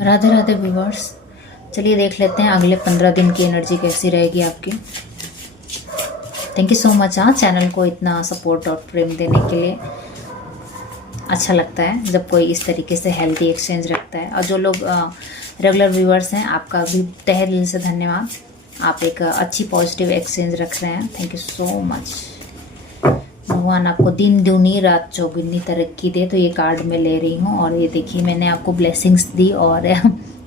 Radhe Radhe viewers, चलिए देख लेते हैं अगले 15 दिन की एनर्जी कैसी रहेगी आपकी। Thank you so much channel को इतना सपोर्ट और प्रेम देने के लिए। अच्छा लगता है जब कोई इस तरीके से हेल्दी एक्सचेंज रखता है। और जो लोग रेगुलर व्यूवर्स हैं, आपका भी तहे दिल से धन्यवाद। आप एक अच्छी पॉजिटिव एक्सचेंज रख रहे हैं। Thank you so much. भगवान आपको दिन दूनी रात चौगुनी तरक्की दे। तो ये कार्ड मैं ले रही हूँ और ये देखिए मैंने आपको ब्लेसिंग्स दी और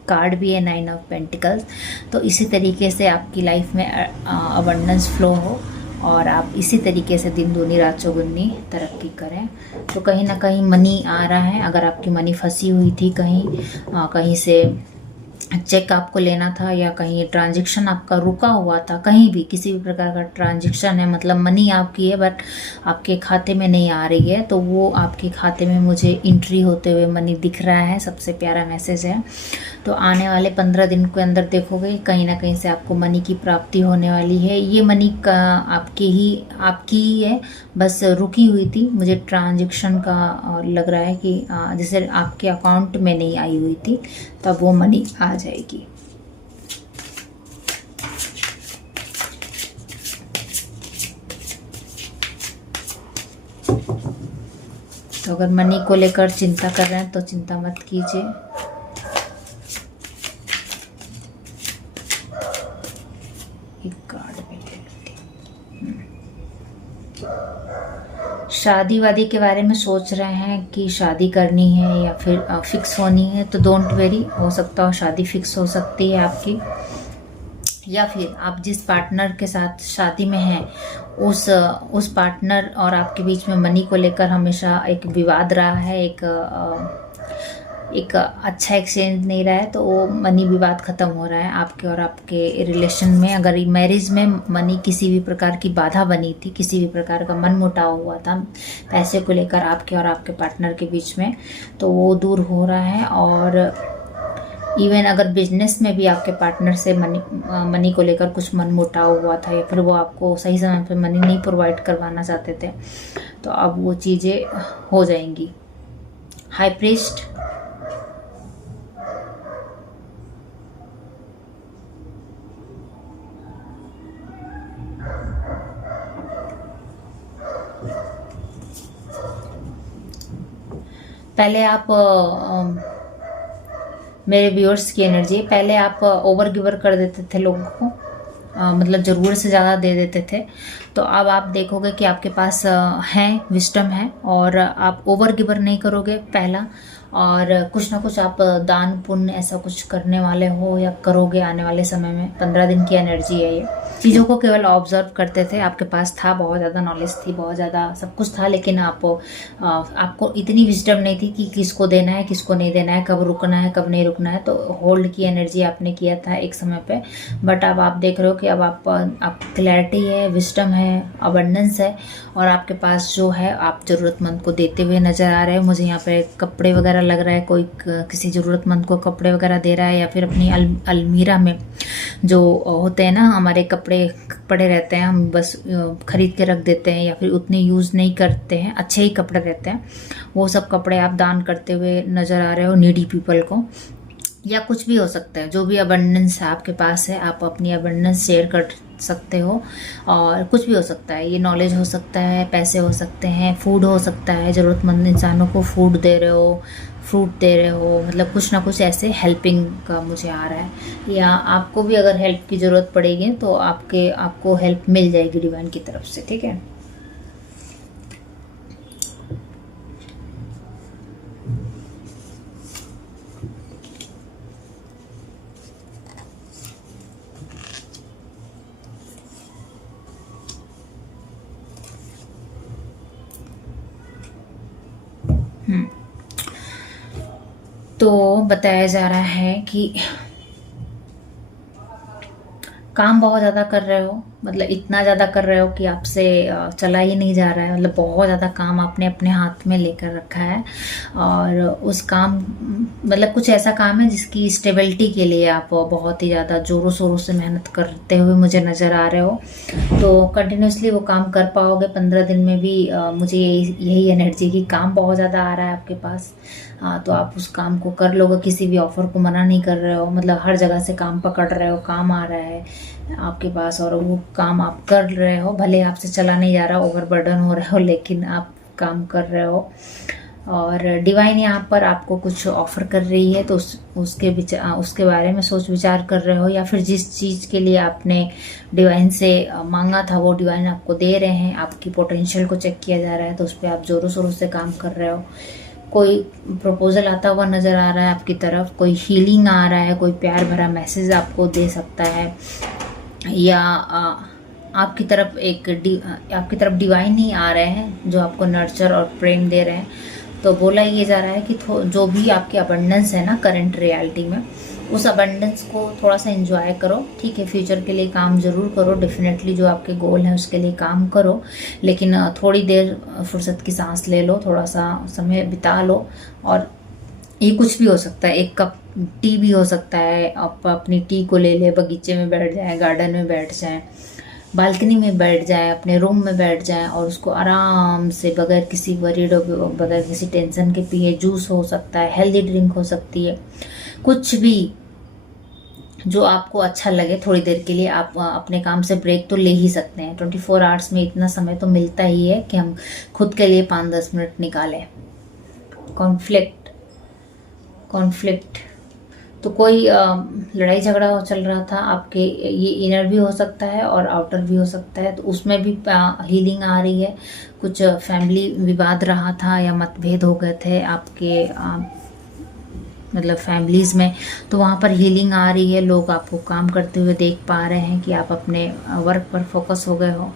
कार्ड भी है 9 ऑफ पेंटिकल्स। तो इसी तरीके से आपकी लाइफ में अबंडेंस फ्लो हो और आप इसी तरीके से दिन दूनी रात चौगुनी तरक्की करें। तो कहीं ना कहीं मनी आ रहा है। अगर आपकी मनी फंसी हुई थी कहीं से चेक आपको लेना था या कहीं ट्रांजैक्शन आपका रुका हुआ था, कहीं भी किसी भी प्रकार का ट्रांजैक्शन है, मतलब मनी आपकी है बट आपके खाते में नहीं आ रही है, तो वो आपके खाते में मुझे एंट्री होते हुए मनी दिख रहा है। सबसे प्यारा मैसेज है। तो आने वाले 15 दिन के अंदर देखोगे कहीं ना कहीं से आपको मनी की प्राप्ति होने वाली है। ये मनी का आपकी ही है, बस रुकी हुई थी। मुझे ट्रांजैक्शन का लग रहा है कि जैसे आपके अकाउंट में नहीं आई हुई थी, तब वो मनी आ जाएगी। तो अगर मनी को लेकर चिंता कर रहे हैं तो चिंता मत कीजिए। एक कार्ड भी ले लेती हूँ। शादी वादी के बारे में सोच रहे हैं कि शादी करनी है या फिर फिक्स होनी है, तो डोंट वेरी, हो सकता हो शादी फिक्स हो सकती है आपकी। या फिर आप जिस पार्टनर के साथ शादी में हैं उस पार्टनर और आपके बीच में मनी को लेकर हमेशा एक विवाद रहा है, एक अच्छा एक्सचेंज नहीं रहा है, तो वो मनी विवाद खत्म हो रहा है आपके और आपके रिलेशन में। अगर मैरिज में मनी किसी भी प्रकार की बाधा बनी थी, किसी भी प्रकार का मन मुटाव हुआ था पैसे को लेकर आपके और आपके पार्टनर के बीच में, तो वो दूर हो रहा है। और इवन अगर बिजनेस में भी आपके पार्टनर से मनी को लेकर कुछ मन मुटाव हुआ था या फिर वो आपको सही समय पर मनी नहीं प्रोवाइड करवाना चाहते थे, तो अब वो चीज़ें हो जाएंगी। हाई प्रीस्ट, पहले आप मेरे व्यूअर्स की एनर्जी, पहले आप ओवर गिवर कर देते थे लोगों को, मतलब ज़रूरत से ज़्यादा दे देते थे। तो अब आप देखोगे कि आपके पास है, विस्डम है और आप ओवर गिवर नहीं करोगे पहला। और कुछ ना कुछ आप दान पुण्य ऐसा कुछ करने वाले हो या करोगे आने वाले समय में। 15 दिन की एनर्जी है ये। चीज़ों को केवल ऑब्जर्व करते थे, आपके पास था, बहुत ज़्यादा नॉलेज थी, बहुत ज़्यादा सब कुछ था, लेकिन आपको इतनी विजडम नहीं थी कि किसको देना है किसको नहीं देना है, कब रुकना है कब नहीं रुकना है। तो होल्ड की एनर्जी आपने किया था एक समय पे, बट अब आप देख रहे हो कि अब आप क्लैरिटी है, विजडम है, अबंडेंस है और आपके पास जो है आप ज़रूरतमंद को देते हुए नज़र आ रहे हो। मुझे यहाँ पे कपड़े वगैरह लग रहा है, कोई किसी ज़रूरतमंद को कपड़े वगैरह दे रहा है या फिर अपनी अलमीरा में जो होते हैं ना हमारे कपड़े पड़े रहते हैं, हम बस खरीद के रख देते हैं या फिर उतने यूज़ नहीं करते हैं, अच्छे ही कपड़े रहते हैं, वो सब कपड़े आप दान करते हुए नज़र आ रहे हो नीडी पीपल को। या कुछ भी हो सकता है, जो भी अबंडेंस है आपके पास है, आप अपनी अबंडेंस शेयर कर सकते हो और कुछ भी हो सकता है। ये नॉलेज हो सकता है, पैसे हो सकते हैं, फूड हो सकता है, ज़रूरतमंद इंसानों को फूड दे रहे हो, फ्रूट दे रहे हो, मतलब कुछ ना कुछ ऐसे हेल्पिंग का मुझे आ रहा है। या आपको भी अगर हेल्प की ज़रूरत पड़ेगी तो आपको हेल्प मिल जाएगी डिवाइन की तरफ से, ठीक है। तो बताया जा रहा है कि काम बहुत ज़्यादा कर रहे हो, मतलब इतना ज़्यादा कर रहे हो कि आपसे चला ही नहीं जा रहा है, मतलब बहुत ज़्यादा काम आपने अपने हाथ में लेकर रखा है। और उस काम मतलब कुछ ऐसा काम है जिसकी स्टेबिलिटी के लिए आप बहुत ही ज़्यादा ज़ोरों शोरों से मेहनत करते हुए मुझे नज़र आ रहे हो। तो कंटिन्यूसली वो काम कर पाओगे 15 दिन में भी। मुझे यही एनर्जी की काम बहुत ज़्यादा आ रहा है आपके पास। तो आप उस काम को कर लोगे, किसी भी ऑफ़र को मना नहीं कर रहे हो, मतलब हर जगह से काम पकड़ रहे हो, काम आ रहा है आपके पास और वो काम आप कर रहे हो। भले आपसे चला नहीं जा रहा, ओवरबर्डन हो रहे हो, लेकिन आप काम कर रहे हो। और डिवाइन यहाँ पर आपको कुछ ऑफ़र कर रही है, तो उसके बारे में सोच विचार कर रहे हो, या फिर जिस चीज़ के लिए आपने डिवाइन से मांगा था वो डिवाइन आपको दे रहे हैं। आपकी पोटेंशियल को चेक किया जा रहा है, तो उस पर आप ज़ोरों शोरों से काम कर रहे हो। कोई प्रपोजल आता हुआ नज़र आ रहा है आपकी तरफ, कोई हीलिंग आ रहा है, कोई प्यार भरा मैसेज आपको दे सकता है, या आपकी तरफ डिवाइन ही आ रहे हैं जो आपको नर्चर और प्रेम दे रहे हैं। तो बोला ये जा रहा है कि जो भी आपकी अबंडेंस है ना करंट रियलिटी में, उस अबंडेंस को थोड़ा सा एंजॉय करो, ठीक है। फ्यूचर के लिए काम ज़रूर करो, डेफिनेटली जो आपके गोल हैं उसके लिए काम करो, लेकिन थोड़ी देर फुर्सत की सांस ले लो, थोड़ा सा समय बिता लो। और ये कुछ भी हो सकता है, एक कप टी भी हो सकता है। आप अपनी टी को ले ले, बगीचे में बैठ जाएं, गार्डन में बैठ जाएं, बालकनी में बैठ जाएं, अपने रूम में बैठ जाएं और उसको आराम से बगैर किसी वरीड बगैर किसी टेंशन के पिए। जूस हो सकता है, हेल्दी ड्रिंक हो सकती है, कुछ भी जो आपको अच्छा लगे। थोड़ी देर के लिए आप अपने काम से ब्रेक तो ले ही सकते हैं। 24 आवर्स में इतना समय तो मिलता ही है कि हम खुद के लिए 5-10 मिनट निकालें। कॉन्फ्लिक्ट तो कोई लड़ाई झगड़ा चल रहा था आपके, ये इनर भी हो सकता है और आउटर भी हो सकता है, तो उसमें भी हीलिंग आ रही है। कुछ फैमिली विवाद रहा था या मतभेद हो गए थे आपके मतलब फैमिलीज़ में, तो वहाँ पर हीलिंग आ रही है। लोग आपको काम करते हुए देख पा रहे हैं कि आप अपने वर्क पर फोकस हो गए हो।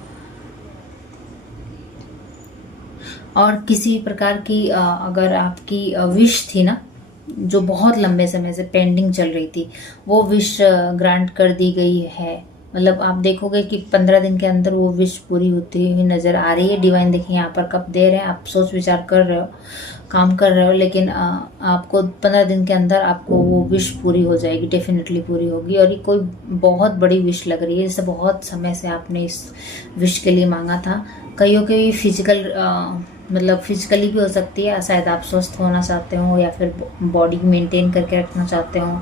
और किसी प्रकार की अगर आपकी विश थी ना जो बहुत लंबे समय से पेंडिंग चल रही थी, वो विश ग्रांट कर दी गई है। मतलब आप देखोगे कि 15 दिन के अंदर वो विश पूरी होती हुई नज़र आ रही है। डिवाइन देखिए यहाँ पर कब दे रहे हैं, आप सोच विचार कर रहे हो, काम कर रहे हो, लेकिन आपको 15 दिन के अंदर आपको वो विश पूरी हो जाएगी, डेफिनेटली पूरी होगी। और ये कोई बहुत बड़ी विश लग रही है, जैसे बहुत समय से आपने इस विश के लिए मांगा था। कईयों के भी फिजिकली भी हो सकती है, शायद आप स्वस्थ होना चाहते हो या फिर बॉडी मेंटेन करके रखना चाहते हो,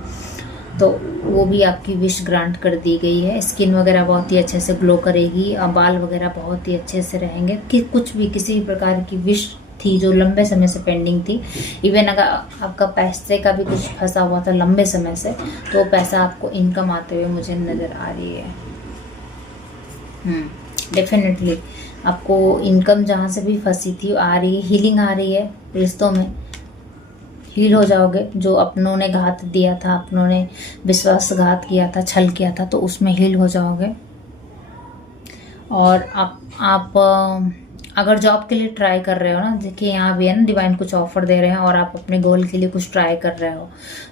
तो वो भी आपकी विश ग्रांट कर दी गई है। स्किन वगैरह बहुत ही अच्छे से ग्लो करेगी, बाल वगैरह बहुत ही अच्छे से रहेंगे। कि कुछ भी किसी भी प्रकार की विश थी जो लंबे समय से पेंडिंग थी, इवन अगर आपका पैसे का भी कुछ फंसा हुआ था लंबे समय से, तो पैसा आपको इनकम आते हुए मुझे नज़र आ रही है। डेफिनेटली आपको इनकम जहाँ से भी फंसी थी आ रही है। हीलिंग आ रही है, रिश्तों में हील हो जाओगे। जो अपनों ने घात दिया था, अपनों ने विश्वासघात किया था, छल किया था, तो उसमें हील हो जाओगे। और आप अगर जॉब के लिए ट्राई कर रहे हो ना, देखिए यहाँ भी है ना, डिवाइन कुछ ऑफर दे रहे हैं और आप अपने गोल के लिए कुछ ट्राई कर रहे हो,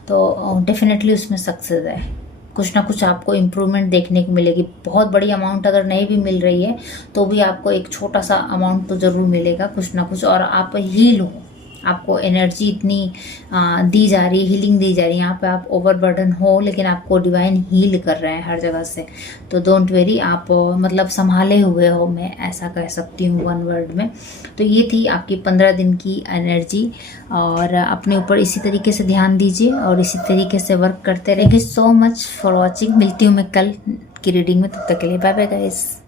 तो डेफिनेटली उसमें सक्सेस है। कुछ ना कुछ आपको इम्प्रूवमेंट देखने को मिलेगी। बहुत बड़ी अमाउंट अगर नहीं भी मिल रही है तो भी आपको एक छोटा सा अमाउंट तो ज़रूर मिलेगा, कुछ ना कुछ। और आप हील हो, आपको एनर्जी इतनी दी जा रही है, हीलिंग दी जा रही है। यहाँ पे आप ओवरबर्डन हो, लेकिन आपको डिवाइन हील कर रहे हैं हर जगह से। तो डोंट वेरी, आप मतलब संभाले हुए हो, मैं ऐसा कह सकती हूँ वन वर्ड में। तो ये थी आपकी 15 दिन की एनर्जी। और अपने ऊपर इसी तरीके से ध्यान दीजिए और इसी तरीके से वर्क करते रहिए। Thank you so much for watching. मिलती हूँ मैं कल की रीडिंग में, तब तक के लिए बाय बाय गाइस।